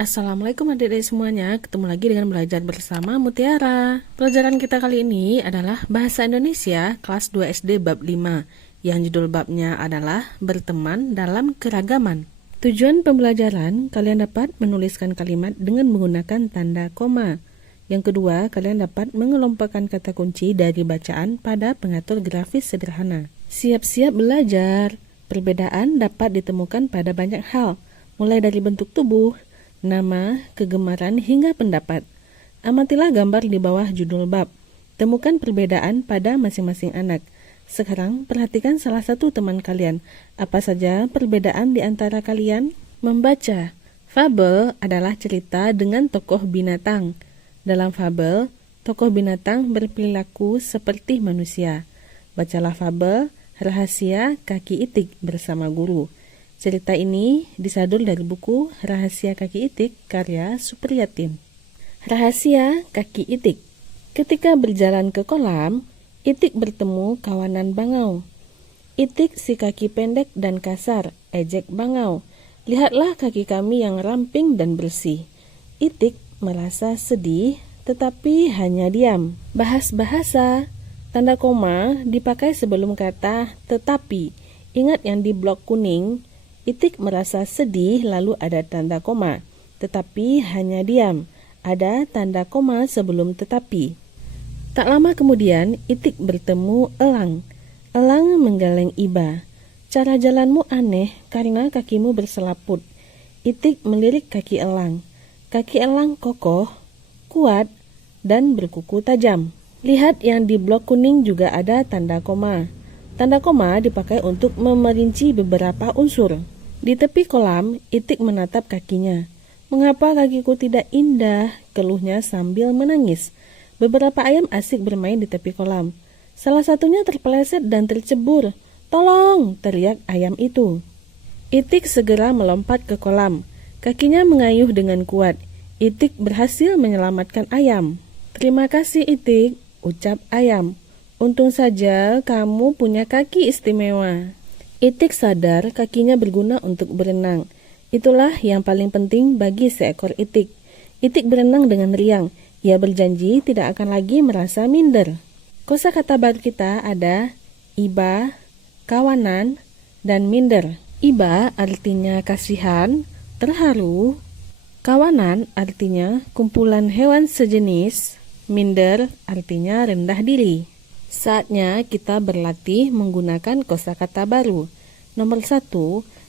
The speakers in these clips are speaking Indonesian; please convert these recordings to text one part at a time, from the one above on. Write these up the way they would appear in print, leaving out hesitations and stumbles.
Assalamualaikum adik-adik semuanya, ketemu lagi dengan belajar bersama Mutiara. Pelajaran kita kali ini adalah Bahasa Indonesia kelas 2 SD bab 5, yang judul babnya adalah Berteman dalam Keragaman. Tujuan pembelajaran, kalian dapat menuliskan kalimat dengan menggunakan tanda koma. Yang kedua, kalian dapat mengelompokkan kata kunci dari bacaan pada pengatur grafis sederhana. Siap-siap belajar. Perbedaan dapat ditemukan pada banyak hal, mulai dari bentuk tubuh, nama, kegemaran, hingga pendapat. Amatilah gambar di bawah judul bab. Temukan perbedaan pada masing-masing anak. Sekarang perhatikan salah satu teman kalian. Apa saja perbedaan di antara kalian? Membaca. Fabel adalah cerita dengan tokoh binatang. Dalam fabel, tokoh binatang berperilaku seperti manusia. Bacalah fabel Rahasia Kaki Itik bersama guru. Cerita ini disadur dari buku Rahasia Kaki Itik karya Supriyatin. Rahasia Kaki Itik. Ketika berjalan ke kolam, Itik bertemu kawanan bangau. Itik si kaki pendek dan kasar, ejek bangau. Lihatlah kaki kami yang ramping dan bersih. Itik merasa sedih, tetapi hanya diam. Bahas bahasa. Tanda koma dipakai sebelum kata tetapi. Ingat yang di blok kuning. Itik merasa sedih lalu ada tanda koma, tetapi hanya diam. Ada tanda koma sebelum tetapi. Tak lama kemudian, Itik bertemu Elang. Elang menggeleng iba. Cara jalanmu aneh karena kakimu berselaput. Itik melirik kaki Elang. Kaki Elang kokoh, kuat, dan berkuku tajam. Lihat yang di blok kuning juga ada tanda koma. Tanda koma dipakai untuk memerinci beberapa unsur. Di tepi kolam, Itik menatap kakinya. Mengapa kakiku tidak indah? Keluhnya sambil menangis. Beberapa ayam asik bermain di tepi kolam. Salah satunya terpeleset dan tercebur. Tolong! Teriak ayam itu. Itik segera melompat ke kolam. Kakinya mengayuh dengan kuat. Itik berhasil menyelamatkan ayam. Terima kasih Itik, ucap ayam. Untung saja kamu punya kaki istimewa. Itik sadar kakinya berguna untuk berenang. Itulah yang paling penting bagi seekor itik. Itik berenang dengan riang. Ia berjanji tidak akan lagi merasa minder. Kosakata baru kita ada iba, kawanan, dan minder. Iba artinya kasihan, terharu. Kawanan artinya kumpulan hewan sejenis. Minder artinya rendah diri. Saatnya kita berlatih menggunakan kosakata baru. Nomor 1,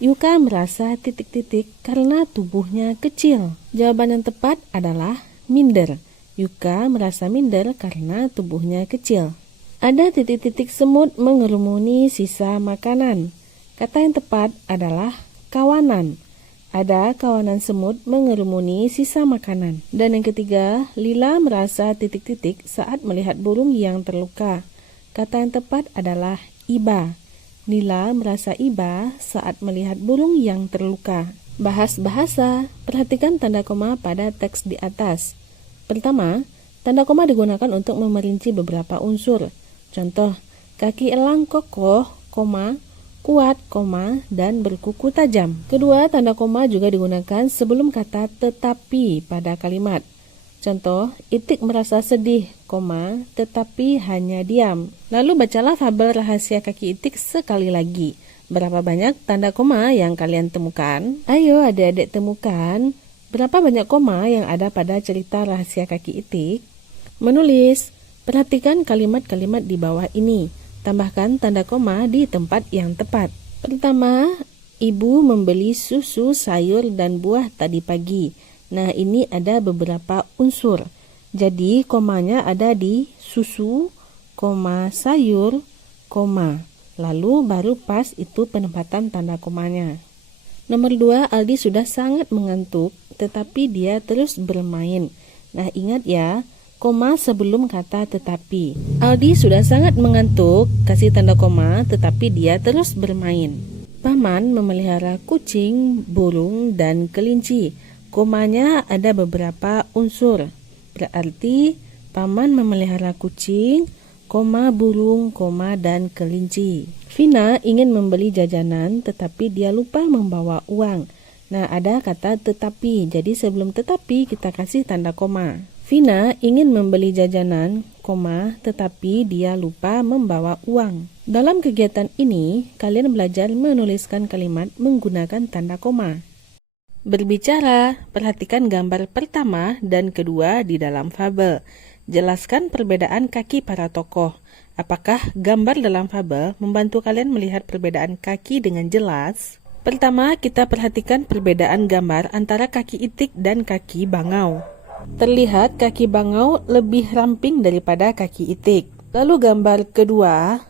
Yuka merasa titik-titik karena tubuhnya kecil. Jawaban yang tepat adalah minder. Yuka merasa minder karena tubuhnya kecil. Ada titik-titik semut mengerumuni sisa makanan. Kata yang tepat adalah kawanan. Ada kawanan semut mengerumuni sisa makanan. Dan yang ketiga, Lila merasa titik-titik saat melihat burung yang terluka. Kata yang tepat adalah iba. Lila merasa iba saat melihat burung yang terluka. Bahas bahasa. Perhatikan tanda koma pada teks di atas. Pertama, tanda koma digunakan untuk memerinci beberapa unsur. Contoh, kaki elang kokoh, koma, kuat, koma, dan berkuku tajam. Kedua, tanda koma juga digunakan sebelum kata tetapi pada kalimat. Contoh, Itik merasa sedih, koma, tetapi hanya diam. Lalu bacalah fabel Rahasia Kaki Itik sekali lagi. Berapa banyak tanda koma yang kalian temukan? Ayo adik-adik temukan. Berapa banyak koma yang ada pada cerita Rahasia Kaki Itik? Menulis. Perhatikan kalimat-kalimat di bawah ini. Tambahkan tanda koma di tempat yang tepat. Pertama, ibu membeli susu, sayur, dan buah tadi pagi. Nah, ini ada beberapa unsur. Jadi, komanya ada di susu, koma, sayur, koma. Lalu baru pas itu penempatan tanda komanya. Nomor 2, Aldi sudah sangat mengantuk, tetapi dia terus bermain. Nah, ingat ya, koma sebelum kata tetapi. Aldi sudah sangat mengantuk, kasih tanda koma, tetapi dia terus bermain. Paman memelihara kucing, burung, dan kelinci. Komanya ada beberapa unsur. Berarti paman memelihara kucing, koma, burung, koma, dan kelinci. Vina ingin membeli jajanan, tetapi dia lupa membawa uang. Nah, ada kata tetapi. Jadi sebelum tetapi kita kasih tanda koma. Vina ingin membeli jajanan, tetapi dia lupa membawa uang. Dalam kegiatan ini, kalian belajar menuliskan kalimat menggunakan tanda koma. Berbicara, perhatikan gambar pertama dan kedua di dalam fabel. Jelaskan perbedaan kaki para tokoh. Apakah gambar dalam fabel membantu kalian melihat perbedaan kaki dengan jelas? Pertama, kita perhatikan perbedaan gambar antara kaki itik dan kaki bangau. Terlihat kaki bangau lebih ramping daripada kaki itik. Lalu gambar kedua,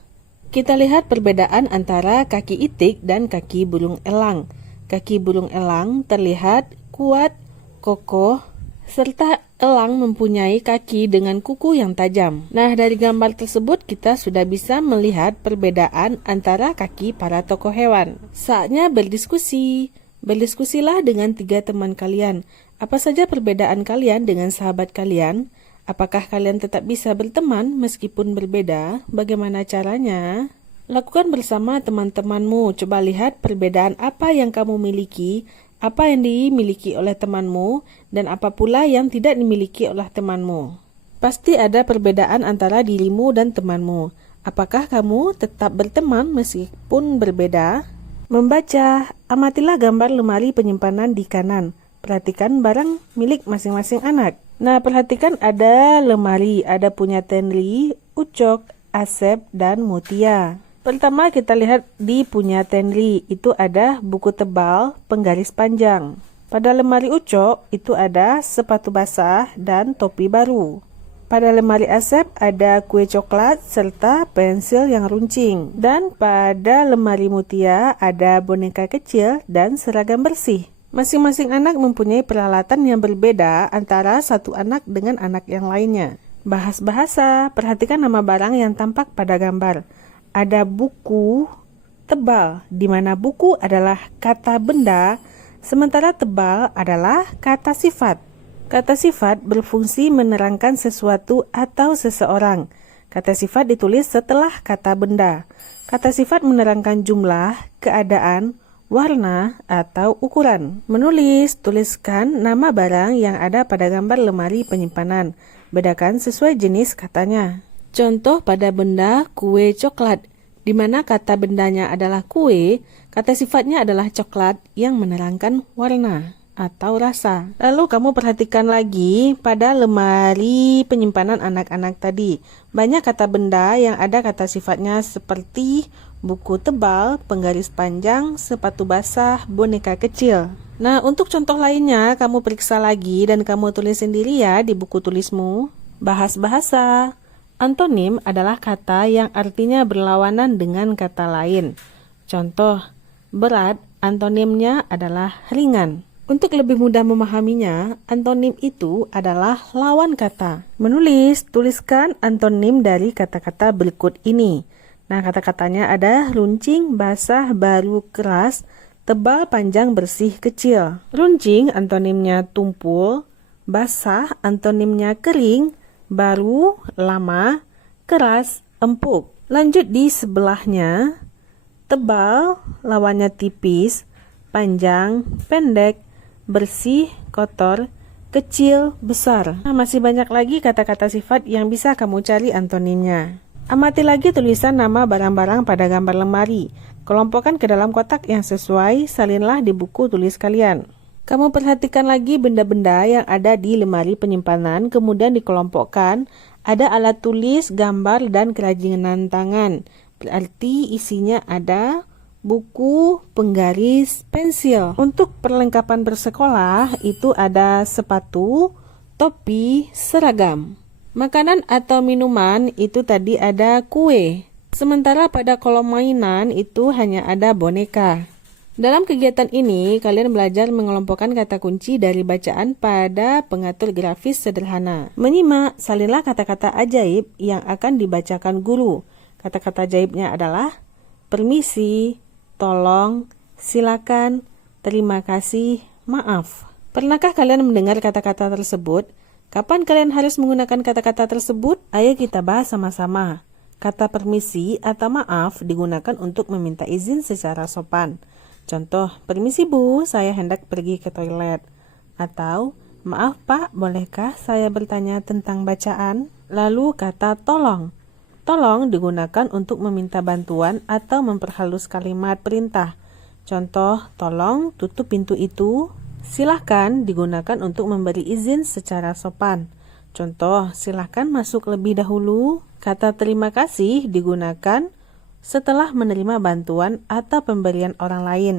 kita lihat perbedaan antara kaki itik dan kaki burung elang. Kaki burung elang terlihat kuat, kokoh, serta elang mempunyai kaki dengan kuku yang tajam. Nah, dari gambar tersebut kita sudah bisa melihat perbedaan antara kaki para tokoh hewan. Saatnya berdiskusi. Berdiskusilah dengan 3 teman kalian. Apa saja perbedaan kalian dengan sahabat kalian? Apakah kalian tetap bisa berteman meskipun berbeda? Bagaimana caranya? Lakukan bersama teman-temanmu. Coba lihat perbedaan apa yang kamu miliki, apa yang dimiliki oleh temanmu, dan apa pula yang tidak dimiliki oleh temanmu. Pasti ada perbedaan antara dirimu dan temanmu. Apakah kamu tetap berteman meskipun berbeda? Membaca, amatilah gambar lemari penyimpanan di kanan. Perhatikan barang milik masing-masing anak. Nah, perhatikan ada lemari, ada punya Tenri, Ucok, Asep, dan Mutia. Pertama kita lihat di punya Tenri, itu ada buku tebal, penggaris panjang. Pada lemari Ucok, itu ada sepatu basah dan topi baru. Pada lemari Asep, ada kue coklat serta pensil yang runcing. Dan pada lemari Mutia, ada boneka kecil dan seragam bersih. Masing-masing anak mempunyai peralatan yang berbeda antara satu anak dengan anak yang lainnya. Bahas bahasa, perhatikan nama barang yang tampak pada gambar. Ada buku tebal, di mana buku adalah kata benda, sementara tebal adalah kata sifat. Kata sifat berfungsi menerangkan sesuatu atau seseorang. Kata sifat ditulis setelah kata benda. Kata sifat menerangkan jumlah, keadaan, warna, atau ukuran. Menulis, tuliskan nama barang yang ada pada gambar lemari penyimpanan. Bedakan sesuai jenis katanya. Contoh pada benda kue coklat, di mana kata bendanya adalah kue, kata sifatnya adalah coklat yang menerangkan warna atau rasa. Lalu kamu perhatikan lagi pada lemari penyimpanan anak-anak tadi. Banyak kata benda yang ada kata sifatnya seperti buku tebal, penggaris panjang, sepatu basah, boneka kecil. Nah, untuk contoh lainnya kamu periksa lagi dan kamu tulis sendiri ya di buku tulismu. Bahas bahasa. Antonim adalah kata yang artinya berlawanan dengan kata lain. Contoh, berat, antonimnya adalah ringan. Untuk lebih mudah memahaminya, antonim itu adalah lawan kata. Menulis, tuliskan antonim dari kata-kata berikut ini. Nah, kata-katanya ada runcing, basah, baru, keras, tebal, panjang, bersih, kecil. Runcing antonimnya tumpul, basah antonimnya kering, baru, lama, keras, empuk. Lanjut di sebelahnya, tebal, lawannya tipis, panjang, pendek, bersih, kotor, kecil, besar. Nah, masih banyak lagi kata-kata sifat yang bisa kamu cari antonimnya. Amati lagi tulisan nama barang-barang pada gambar lemari. Kelompokkan ke dalam kotak yang sesuai, salinlah di buku tulis kalian. Kamu perhatikan lagi benda-benda yang ada di lemari penyimpanan, kemudian dikelompokkan. Ada alat tulis, gambar, dan kerajinan tangan. Berarti isinya ada buku, penggaris, pensil. Untuk perlengkapan bersekolah itu ada sepatu, topi, seragam. Makanan atau minuman itu tadi ada kue. Sementara pada kolom mainan itu hanya ada boneka. Dalam kegiatan ini, kalian belajar mengelompokkan kata kunci dari bacaan pada pengatur grafis sederhana. Menyimak, salinlah kata-kata ajaib yang akan dibacakan guru. Kata-kata ajaibnya adalah permisi, tolong, silakan, terima kasih, maaf. Pernahkah kalian mendengar kata-kata tersebut? Kapan kalian harus menggunakan kata-kata tersebut? Ayo kita bahas sama-sama. Kata permisi atau maaf digunakan untuk meminta izin secara sopan. Contoh, permisi Bu, saya hendak pergi ke toilet. Atau, maaf Pak, bolehkah saya bertanya tentang bacaan? Lalu kata tolong. Tolong digunakan untuk meminta bantuan atau memperhalus kalimat perintah. Contoh, tolong tutup pintu itu. Silahkan digunakan untuk memberi izin secara sopan. Contoh, silahkan masuk lebih dahulu. Kata terima kasih digunakan setelah menerima bantuan atau pemberian orang lain.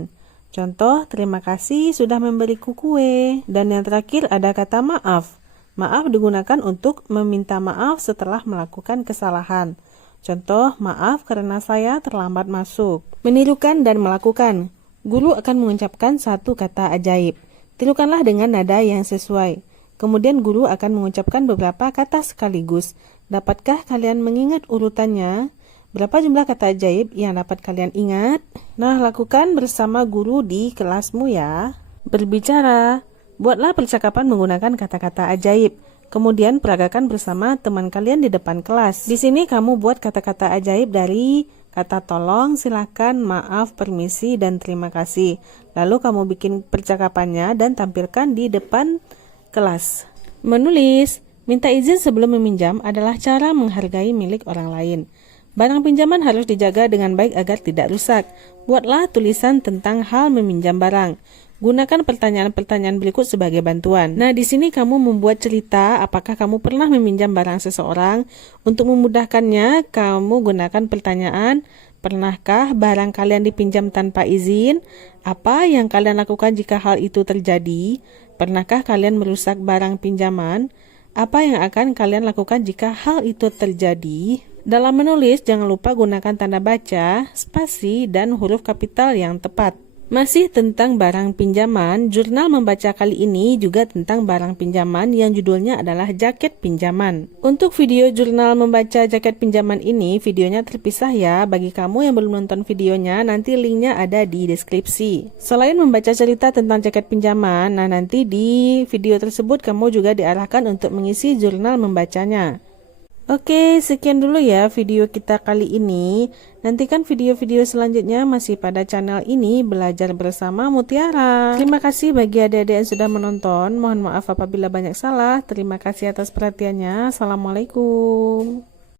Contoh, terima kasih sudah memberiku kue. Dan yang terakhir ada kata maaf. Maaf digunakan untuk meminta maaf setelah melakukan kesalahan. Contoh, maaf karena saya terlambat masuk. Menirukan dan melakukan. Guru akan mengucapkan satu kata ajaib. Tirukanlah dengan nada yang sesuai. Kemudian guru akan mengucapkan beberapa kata sekaligus. Dapatkah kalian mengingat urutannya? Berapa jumlah kata ajaib yang dapat kalian ingat? Nah, lakukan bersama guru di kelasmu ya. Berbicara. Buatlah percakapan menggunakan kata-kata ajaib. Kemudian peragakan bersama teman kalian di depan kelas. Di sini kamu buat kata-kata ajaib dari kata tolong, silakan, maaf, permisi, dan terima kasih. Lalu kamu bikin percakapannya dan tampilkan di depan kelas. Menulis. Minta izin sebelum meminjam adalah cara menghargai milik orang lain. Barang pinjaman harus dijaga dengan baik agar tidak rusak. Buatlah tulisan tentang hal meminjam barang. Gunakan pertanyaan-pertanyaan berikut sebagai bantuan. Nah, di sini kamu membuat cerita apakah kamu pernah meminjam barang seseorang. Untuk memudahkannya, kamu gunakan pertanyaan, pernahkah barang kalian dipinjam tanpa izin? Apa yang kalian lakukan jika hal itu terjadi? Pernahkah kalian merusak barang pinjaman? Apa yang akan kalian lakukan jika hal itu terjadi? Dalam menulis, jangan lupa gunakan tanda baca, spasi, dan huruf kapital yang tepat. Masih tentang barang pinjaman, jurnal membaca kali ini juga tentang barang pinjaman yang judulnya adalah jaket pinjaman. Untuk video jurnal membaca jaket pinjaman ini, videonya terpisah ya. Bagi kamu yang belum nonton videonya, nanti linknya ada di deskripsi. Selain membaca cerita tentang jaket pinjaman, nah nanti di video tersebut kamu juga diarahkan untuk mengisi jurnal membacanya. Oke, sekian dulu ya video kita kali ini. Nantikan video-video selanjutnya masih pada channel ini, Belajar Bersama Mutiara. Terima kasih bagi adik-adik yang sudah menonton. Mohon maaf apabila banyak salah. Terima kasih atas perhatiannya. Assalamualaikum.